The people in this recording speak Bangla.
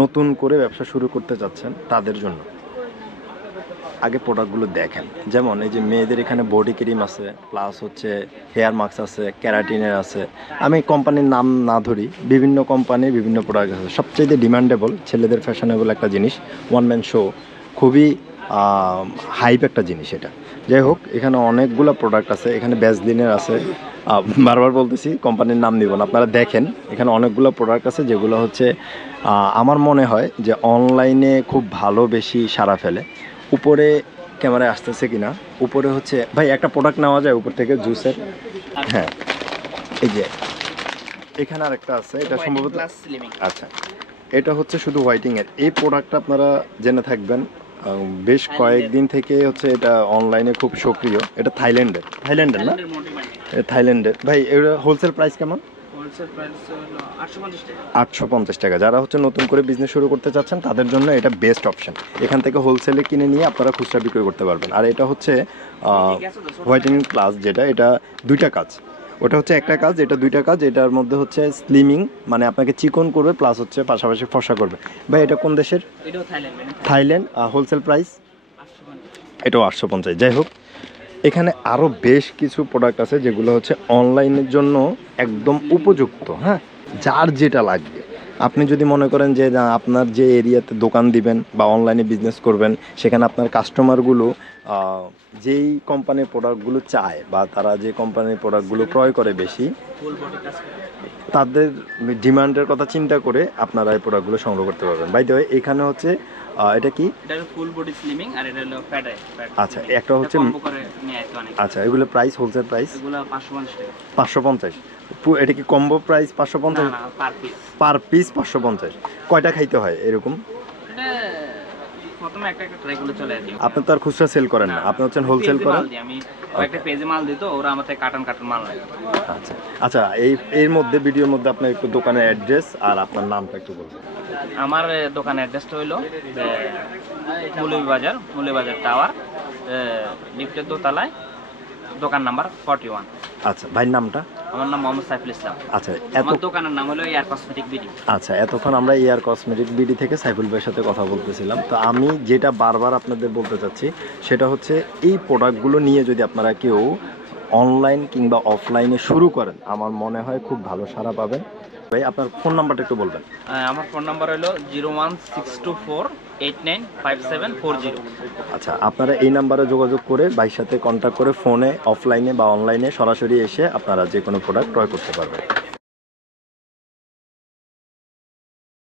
নতুন করে ব্যবসা শুরু করতে চাচ্ছেন তাদের জন্য আগে প্রোডাক্টগুলো দেখেন। যেমন এই যে মেয়েদের এখানে বডি ক্রিম আছে, প্লাস হচ্ছে হেয়ার মাস্ক আছে, ক্যারাটিনের আছে। আমি কোম্পানির নাম না ধরি, বিভিন্ন কোম্পানির বিভিন্ন প্রোডাক্ট আছে। সবচেয়ে ডিমান্ডেবল ছেলেদের ফ্যাশনেবল একটা জিনিস, ওয়ান ম্যান শো, খুবই হাইপ একটা জিনিস এটা। যাই হোক, এখানে অনেকগুলো প্রোডাক্ট আছে। এখানে ব্যাজলিনের আছে, বারবার বলতেছি কোম্পানির নাম নিব না, আপনারা দেখেন। এখানে অনেকগুলো প্রোডাক্ট আছে যেগুলো হচ্ছে আমার মনে হয় যে অনলাইনে খুব ভালো বেশি সাড়া ফেলে। উপরে ক্যামেরায় আসতেছে কিনা, উপরে হচ্ছে ভাই একটা প্রোডাক্ট নেওয়া যায় উপর থেকে জুসের? হ্যাঁ, এই যে এখানে আরেকটা আছে, এটা সম্ভবত, আচ্ছা এটা হচ্ছে শুধু হোয়াইটিং এর। এই প্রোডাক্টটা আপনারা জেনে থাকবেন, বেশ কয়েকদিন থেকে হচ্ছে এটা অনলাইনে খুব সক্রিয়। এটা থাইল্যান্ডের না? থাইল্যান্ডের। ভাই এর হোলসেল প্রাইস কেমন? 850 টাকা। যারা হচ্ছে নতুন করে বিজনেস শুরু করতে চাচ্ছেন তাদের জন্য এটা বেস্ট অপশন। এখান থেকে হোলসেলে কিনে নিয়ে আপনারা খুচরা বিক্রি করতে পারবেন। আর এটা হচ্ছে হোয়াইটেনিং প্লাস, যেটা এটা দুইটা কাজ। ওটা হচ্ছে একটা কাজ, এটা দুইটা কাজ। এটার মধ্যে হচ্ছে স্লিমিং, মানে আপনাকে চিকন করবে, প্লাস হচ্ছে পাশাপাশি ফর্সা করবে। ভাই এটা কোন দেশের? থাইল্যান্ড। হোলসেল প্রাইস এটাও 850। যাই হোক, এখানে আরও বেশ কিছু প্রোডাক্ট আছে যেগুলো হচ্ছে অনলাইনের জন্য একদম উপযুক্ত। হ্যাঁ, যার যেটা লাগবে। আপনি যদি মনে করেন যে আপনার যে এরিয়াতে দোকান দিবেন বা অনলাইনে বিজনেস করবেন, সেখানে আপনার কাস্টমারগুলো যেই কোম্পানির প্রোডাক্টগুলো চায় বা তারা যে কোম্পানির প্রোডাক্টগুলো ক্রয় করে বেশি, তাদের ডিমান্ডের কথা চিন্তা করে আপনারা এই প্রোডাক্টগুলো সংগ্রহ করতে পারবেন। বাই দ্য ওয়ে, এখানে হচ্ছে এটা কি? এটা হলো ফুল বডি স্লিমিং আর এটা হলো ফ্যাট। আচ্ছা, একটা হচ্ছে কম্বো করে নিয়ে আসতে অনেক। আচ্ছা, এগুলো প্রাইস, হোলসেল প্রাইস এগুলো 550 টাকা। 550। এটা কি কম্বো প্রাইস 550? না, পার পিস। Per piece 550। কয়টা খাইতে হয় এরকম? এটা প্রথমে একটা একটা ট্রাই করে চলে আসি। আপনি তো আর খুচরা সেল করেন না, আপনি হচ্ছেন হোলসেল করেন। আমি একটা পেজে মাল দিই, তো ওরা আমার থেকে কাটন কাটন মাল নেয়। আচ্ছা আচ্ছা, এর মধ্যে ভিডিওর মধ্যে আপনার একটু দোকানের অ্যাড্রেস আর আপনার নামটা একটু বলবেন। আমার দোকানের অ্যাড্রেসটা হলো মৌলভীবাজার টাওয়ার, লিফটের দোতলায়, দোকান নাম্বার 41। আচ্ছা, ভাইয়ের নামটা? আমার নাম মোহাম্মদ সাইফুল ইসলাম। আচ্ছা, আমার দোকানের নাম হলো এয়ার কসমেটিক বিডি। আচ্ছা, এতক্ষণ আমরা এয়ার কসমেটিক বিডি থেকে সাইফুল ভাইয়ের সাথে কথা বলতেছিলাম। তো আমি যেটা বারবার আপনাদের বলতে চাচ্ছি সেটা হচ্ছে, এই প্রোডাক্টগুলো নিয়ে যদি আপনারা কেউ অনলাইন কিংবা অফলাইনে শুরু করেন, আমার মনে হয় খুব ভালো সাড়া পাবেন। ভাই আপনার ফোন নাম্বারটা একটু বলবেন। আমার ফোন নাম্বার হলো 01624895740। আচ্ছা, আপনারা এই নাম্বারে যোগাযোগ করে ভাইয়ের সাথে কন্ট্যাক্ট করে ফোনে, অফলাইনে বা অনলাইনে সরাসরি এসে আপনারা যে কোনো প্রোডাক্ট ক্রয় করতে পারবেন।